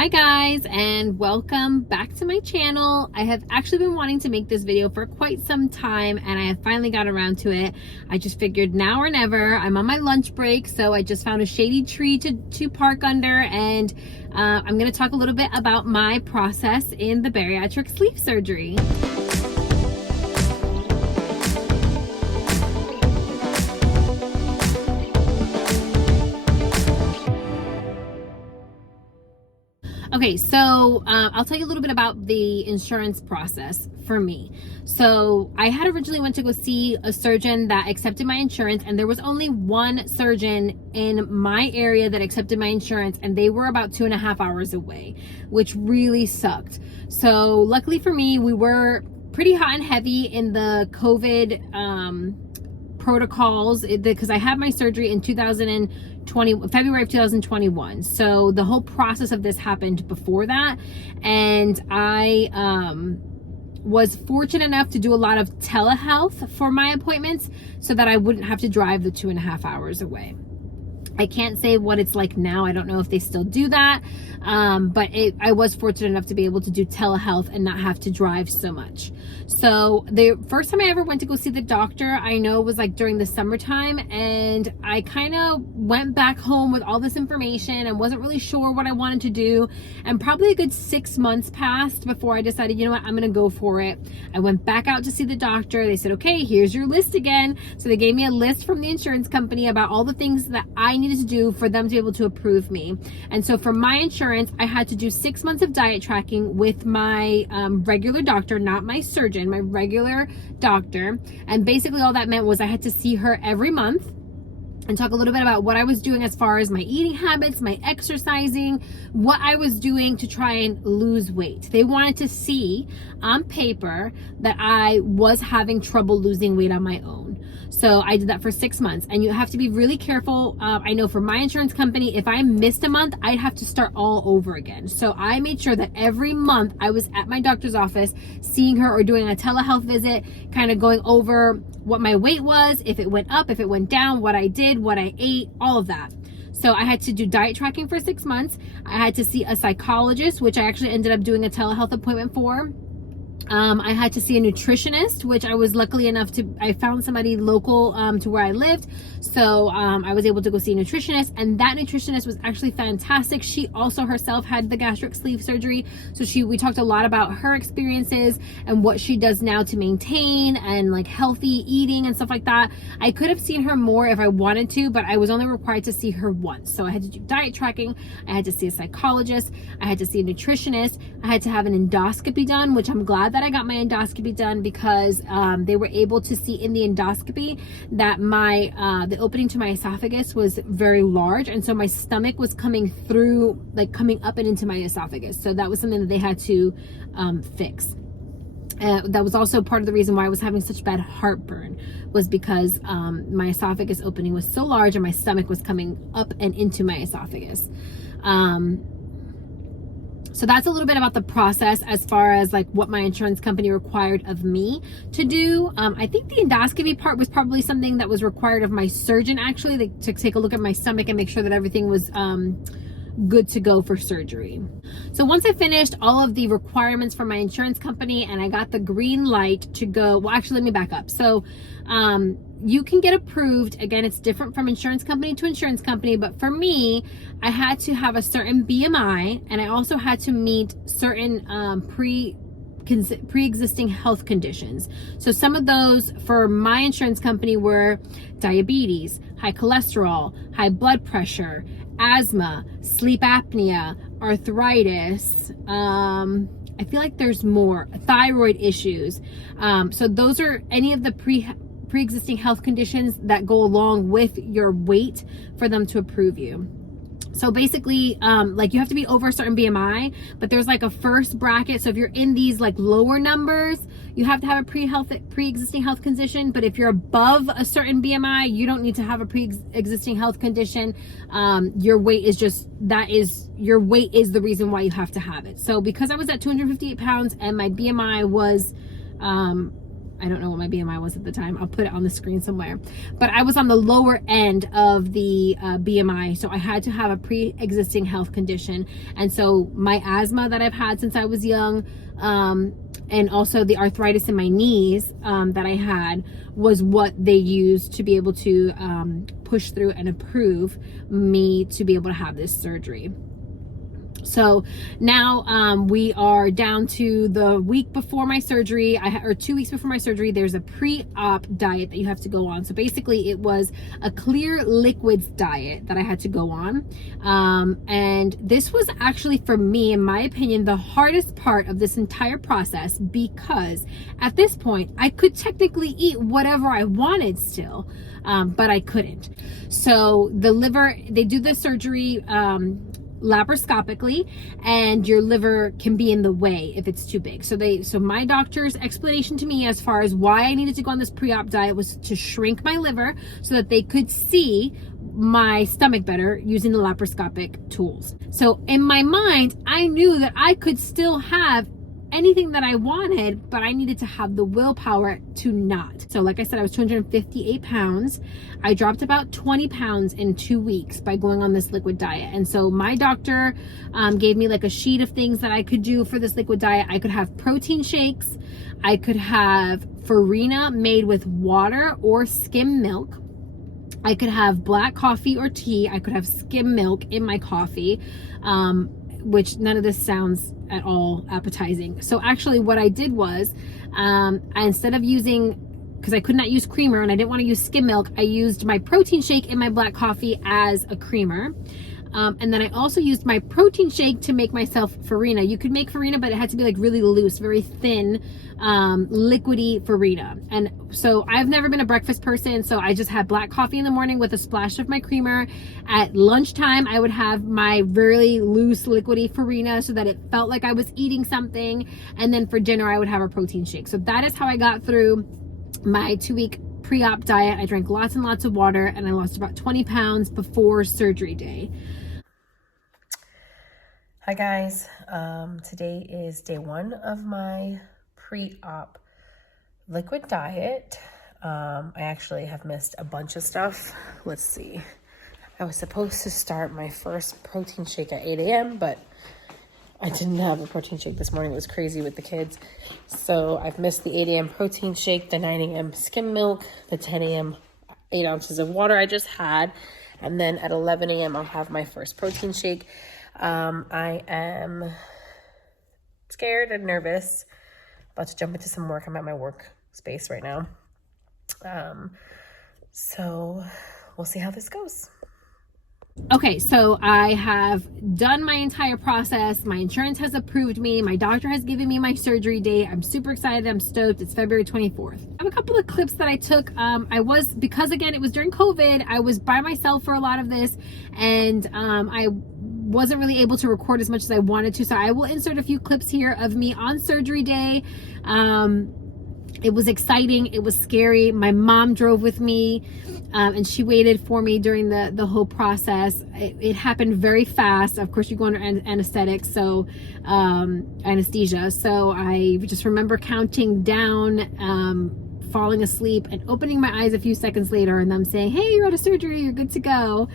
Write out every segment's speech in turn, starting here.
Hi guys, and welcome back to my channel. I have actually been wanting to make this video for quite some time, and I have finally got around to it. I just figured now or never. I'm on my lunch break, so I just found a shady tree to park under, and I'm going to talk a little bit about my process in the bariatric sleeve surgery. Okay, so I'll tell you a little bit about the insurance process for me. So I had originally went to go see a surgeon that accepted my insurance, and there was only one surgeon in my area that accepted my insurance, and they were about 2.5 hours away, which really sucked. So luckily for me, we were pretty hot and heavy in the COVID protocols because I had my surgery in February of 2021. So the whole process of this happened before that, and I was fortunate enough to do a lot of telehealth for my appointments so that I wouldn't have to drive the 2.5 hours away. I can't say what it's like now. I don't know if they still do that, but I was fortunate enough to be able to do telehealth and not have to drive so much. So the first time I ever went to go see the doctor, I know, was like during the summertime, and I kind of went back home with all this information and wasn't really sure what I wanted to do, and probably a good 6 months passed before I decided, you know what, I'm gonna go for it. I went back out to see the doctor. They said, okay, here's your list again. So they gave me a list from the insurance company about all the things that I needed to do for them to be able to approve me. And so for my insurance, I had to do 6 months of diet tracking with my regular doctor, not my surgeon, my regular doctor. And basically all that meant was I had to see her every month and talk a little bit about what I was doing as far as my eating habits, my exercising, what I was doing to try and lose weight. They wanted to see on paper that I was having trouble losing weight on my own. So I did that for 6 months, and you have to be really careful. I know for my insurance company, if I missed a month, I'd have to start all over again. So I made sure that every month I was at my doctor's office seeing her or doing a telehealth visit, kind of going over what my weight was, if it went up, if it went down, what I did, what I ate, all of that. So I had to do diet tracking for 6 months. I had to see a psychologist, which I actually ended up doing a telehealth appointment for. I had to see a nutritionist, which I was lucky enough I found somebody local to where I lived. So I was able to go see a nutritionist, and that nutritionist was actually fantastic. She also herself had the gastric sleeve surgery. So we talked a lot about her experiences and what she does now to maintain and like healthy eating and stuff like that. I could have seen her more if I wanted to, but I was only required to see her once. So I had to do diet tracking. I had to see a psychologist. I had to see a nutritionist. I had to have an endoscopy done, which I'm glad that I got my endoscopy done because they were able to see in the endoscopy that the opening to my esophagus was very large, and so my stomach was coming through, like coming up and into my esophagus. So that was something that they had to fix. That was also part of the reason why I was having such bad heartburn, was because my esophagus opening was so large and my stomach was coming up and into my esophagus. So that's a little bit about the process as far as like what my insurance company required of me to do. I think the endoscopy part was probably something that was required of my surgeon, actually, to take a look at my stomach and make sure that everything was good to go for surgery. So once I finished all of the requirements from my insurance company and I got the green light to go, well, actually, let me back up. So you can get approved. Again, it's different from insurance company to insurance company, but for me, I had to have a certain BMI, and I also had to meet certain pre-existing health conditions. So some of those for my insurance company were diabetes, high cholesterol, high blood pressure, asthma, sleep apnea, arthritis. I feel like there's more, thyroid issues. So those are any of the pre-existing health conditions that go along with your weight for them to approve you. So basically, like, you have to be over a certain BMI, but there's like a first bracket. So if you're in these like lower numbers, you have to have a pre-existing health condition. But if you're above a certain BMI, you don't need to have a pre-existing health condition. Your weight is your weight is the reason why you have to have it. So because I was at 258 pounds and my BMI was I don't know what my BMI was at the time. I'll put it on the screen somewhere. But I was on the lower end of the BMI. So I had to have a pre-existing health condition. And so my asthma that I've had since I was young, and also the arthritis in my knees that I had, was what they used to be able to push through and approve me to be able to have this surgery. So now we are down to the week before my surgery, or 2 weeks before my surgery. There's a pre-op diet that you have to go on. So basically it was a clear liquids diet that I had to go on. And this was actually, for me, in my opinion, the hardest part of this entire process, because at this point I could technically eat whatever I wanted still, but I couldn't. So the liver, they do the surgery laparoscopically, and your liver can be in the way if it's too big. So my doctor's explanation to me as far as why I needed to go on this pre-op diet was to shrink my liver so that they could see my stomach better using the laparoscopic tools. So in my mind, I knew that I could still have anything that I wanted, but I needed to have the willpower to not. So like I said, I was 258 pounds. I dropped about 20 pounds in 2 weeks by going on this liquid diet. And so my doctor gave me like a sheet of things that I could do for this liquid diet. I could have protein shakes. I could have farina made with water or skim milk. I could have black coffee or tea. I could have skim milk in my coffee, which none of this sounds at all appetizing. So actually what I did was, instead of using, because I could not use creamer and I didn't want to use skim milk, I used my protein shake in my black coffee as a creamer. And then I also used my protein shake to make myself farina. You could make farina, but it had to be like really loose, very thin, liquidy farina. And so I've never been a breakfast person, so I just had black coffee in the morning with a splash of my creamer. At lunchtime, I would have my really loose, liquidy farina so that it felt like I was eating something. And then for dinner, I would have a protein shake. So that is how I got through my 2-week pre-op diet. I drank lots and lots of water, and I lost about 20 pounds before surgery day. Hi guys, today is day 1 of my pre-op liquid diet. I actually have missed a bunch of stuff. Let's see. I was supposed to start my first protein shake at 8 a.m., but I didn't have a protein shake this morning. It was crazy with the kids. So I've missed the 8 a.m. protein shake, the 9 a.m. skim milk, the 10 a.m. 8 ounces of water I just had. And then at 11 a.m. I'll have my first protein shake. I am scared and nervous. About to jump into some work. I'm at my work space right now. So we'll see how this goes. Okay, so I have done my entire process. My insurance has approved me. My doctor has given me my surgery date. I'm super excited. I'm stoked. It's February 24th. I have a couple of clips that I took. Because again, it was during COVID, I was by myself for a lot of this, and I wasn't really able to record as much as I wanted to. So I will insert a few clips here of me on surgery day. It was exciting. It was scary. My mom drove with me, and she waited for me during the whole process. It happened very fast. Of course, you go under anesthetic, so anesthesia. So I just remember counting down, falling asleep and opening my eyes a few seconds later, and them saying, "Hey, you're out of surgery. You're good to go.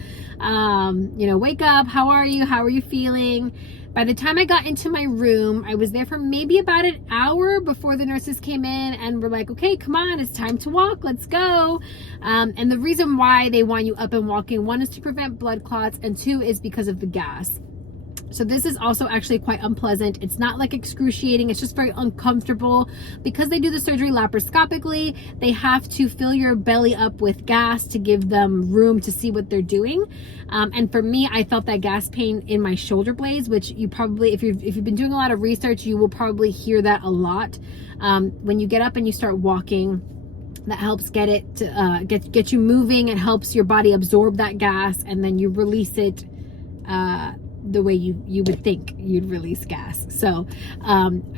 Wake up. How are you? How are you feeling?" By the time I got into my room, I was there for maybe about an hour before the nurses came in and were like, "Okay, come on, it's time to walk, let's go." And the reason why they want you up and walking, 1 is to prevent blood clots, and 2 is because of the gas. So this is also actually quite unpleasant. It's not like excruciating, it's just very uncomfortable. Because they do the surgery laparoscopically, they have to fill your belly up with gas to give them room to see what they're doing. And for me, I felt that gas pain in my shoulder blades, which you probably, if you've been doing a lot of research, you will probably hear that a lot. When you get up and you start walking, that helps get it to get you moving. It helps your body absorb that gas, and then you release it the way you would think you'd release gas. So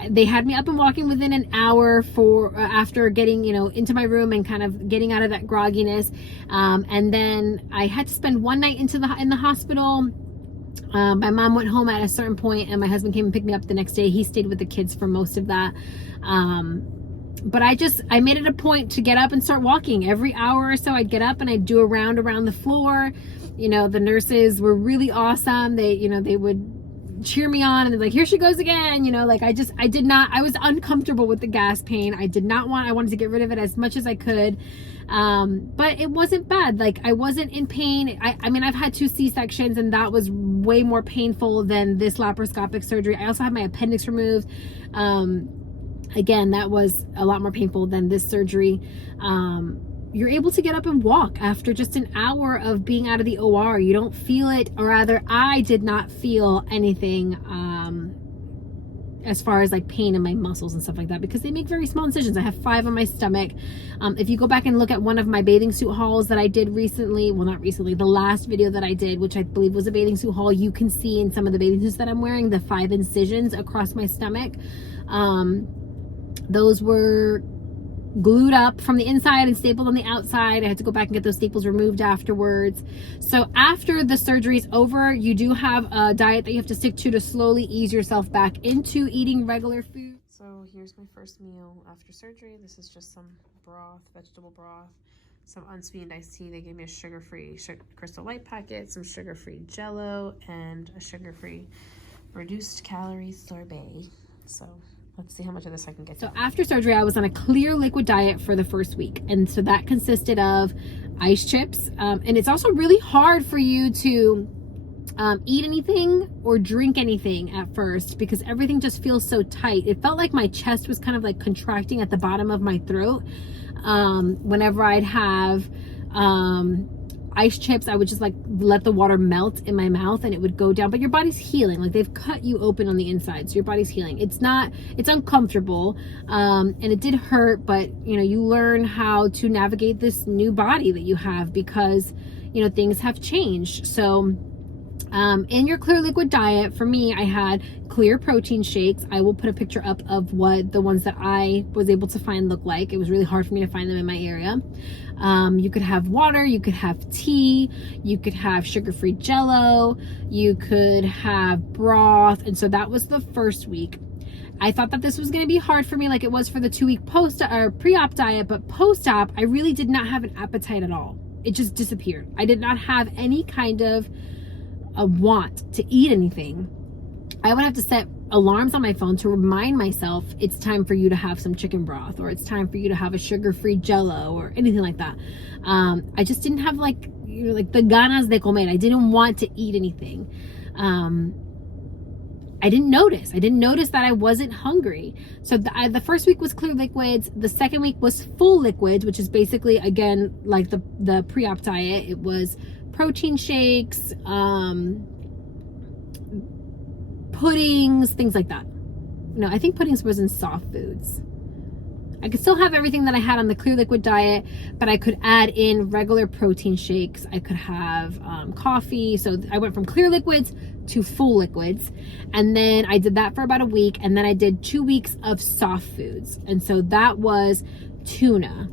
they had me up and walking within an hour after getting into my room and kind of getting out of that grogginess. And then I had to spend 1 night in the hospital. My mom went home at a certain point, and my husband came and picked me up the next day. He stayed with the kids for most of that. but I made it a point to get up and start walking. Every hour or so I'd get up and I'd do a round around the floor. You know, the nurses were really awesome. They would cheer me on and they're like, here she goes again. You know, like I was uncomfortable with the gas pain. I wanted to get rid of it as much as I could. But it wasn't bad. Like I wasn't in pain. I mean, I've had 2 C-sections and that was way more painful than this laparoscopic surgery. I also had my appendix removed. Again, that was a lot more painful than this surgery. You're able to get up and walk after just an hour of being out of the OR. You don't feel it, or rather I did not feel anything as far as like pain in my muscles and stuff like that, because they make very small incisions. I have 5 on my stomach. If you go back and look at one of my bathing suit hauls that I did recently, well, not recently, the last video that I did, which I believe was a bathing suit haul, you can see in some of the bathing suits that I'm wearing the 5 incisions across my stomach. Those were glued up from the inside and stapled on the outside. I had to go back and get those staples removed afterwards. So after the surgery's over, you do have a diet that you have to stick to slowly ease yourself back into eating regular food. So here's my first meal after surgery. This is just some broth, vegetable broth, some unsweetened iced tea. They gave me a sugar-free Crystal Light packet, some sugar-free Jello, and a sugar-free reduced calorie sorbet. So let's see how much of this I can get. So after surgery, I was on a clear liquid diet for the first week. And so that consisted of ice chips. And it's also really hard for you to eat anything or drink anything at first, because everything just feels so tight. It felt like my chest was kind of like contracting at the bottom of my throat. Whenever I'd have ice chips, I would just like let the water melt in my mouth and it would go down. But your body's healing. Like they've cut you open on the inside, so your body's healing. It's uncomfortable, and it did hurt, but you know, you learn how to navigate this new body that you have, because you know, things have changed. So in your clear liquid diet, for me, I had clear protein shakes. I will put a picture up of what the ones that I was able to find look like. It was really hard for me to find them in my area. You could have water, you could have tea, you could have sugar-free Jello, you could have broth. And so that was the first week. I thought that this was going to be hard for me, like it was for the 2-week pre-op diet, but post-op, I really did not have an appetite at all. It just disappeared. I did not have any kind of a want to eat anything. I would have to set alarms on my phone to remind myself it's time for you to have some chicken broth, or it's time for you to have a sugar-free Jello, or anything like that. I just didn't have like the ganas de comer. I didn't want to eat anything. I didn't notice that I wasn't hungry. So the first week was clear liquids. The second week was full liquids, which is basically, again, like the pre-op diet. It was protein shakes, puddings, things like that. No, I think puddings was in soft foods. I could still have everything that I had on the clear liquid diet, but I could add in regular protein shakes. I could have coffee. So I went from clear liquids to full liquids. And then I did that for about a week. And then I did 2 weeks of soft foods. And so that was tuna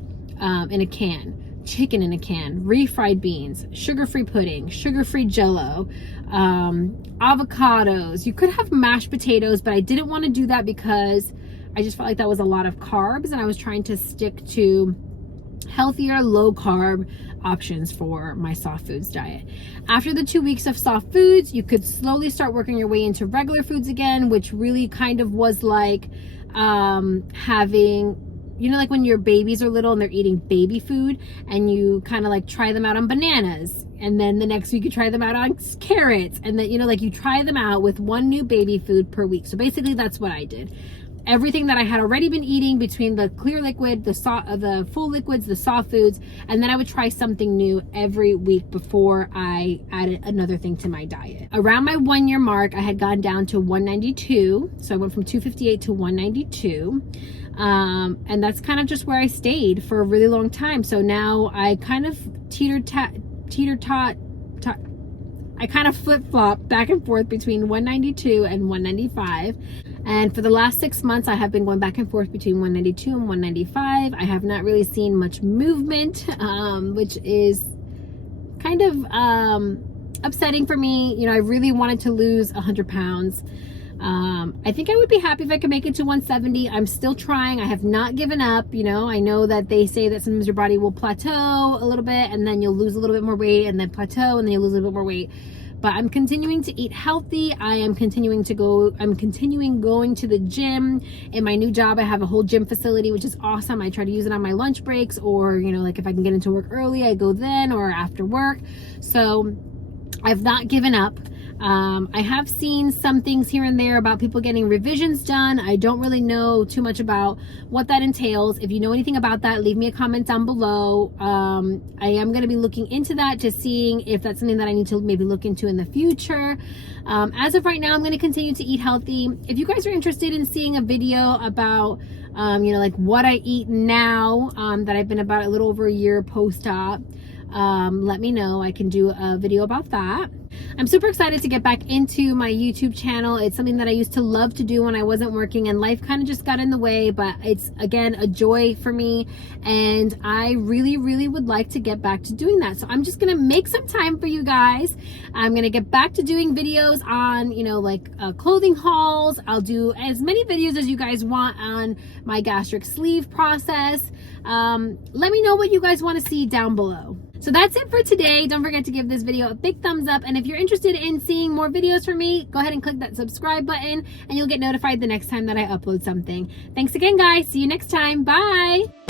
in a can, chicken in a can, refried beans, sugar-free pudding, sugar-free Jello, avocados. You could have mashed potatoes, but I didn't want to do that because I just felt like that was a lot of carbs, and I was trying to stick to healthier, low-carb options for my soft foods diet. After the 2 weeks of soft foods, you could slowly start working your way into regular foods again, which really kind of was like having, you know, like when your babies are little and they're eating baby food, and you kind of like try them out on bananas, and then the next week you try them out on carrots, and then, you know, like you try them out with one new baby food per week. So basically that's what I did. Everything that I had already been eating between the clear liquid, the full liquids, the soft foods, and then I would try something new every week before I added another thing to my diet. Around my 1 year mark, I had gone down to 192. So I went from 258 to 192. And that's kind of just where I stayed for a really long time. So now I kind of I kind of flip-flop back and forth between 192 and 195. And for the last 6 months, I have been going back and forth between 192 and 195. I have not really seen much movement, which is kind of upsetting for me. You know, I really wanted to lose 100 pounds. I think I would be happy if I could make it to 170. I'm still trying. I have not given up. You know, I know that they say that sometimes your body will plateau a little bit and then you'll lose a little bit more weight, and then plateau and then you lose a little bit more weight. But I'm continuing to eat healthy. I'm continuing going to the gym. In my new job, I have a whole gym facility, which is awesome. I try to use it on my lunch breaks, or, you know, like if I can get into work early, I go then, or after work. So I've not given up. I have seen some things here and there about people getting revisions done. I don't really know too much about what that entails. If you know anything about that, leave me a comment down below. I am going to be looking into that, just seeing if that's something that I need to maybe look into in the future. As of right now, I'm going to continue to eat healthy. If you guys are interested in seeing a video about you know, like what I eat now, that I've been about a little over a year post-op, let me know. I can do a video about that. I'm super excited to get back into my YouTube channel. It's something that I used to love to do when I wasn't working, and life kind of just got in the way, but it's, again, a joy for me, and I really, really would like to get back to doing that. So I'm just gonna make some time for you guys. I'm gonna get back to doing videos on, you know, like clothing hauls. I'll do as many videos as you guys want on my gastric sleeve process. Let me know what you guys want to see down below. So that's it for today. Don't forget to give this video a big thumbs up. And if you're interested in seeing more videos from me, go ahead and click that subscribe button and you'll get notified the next time that I upload something. Thanks again, guys. See you next time. Bye.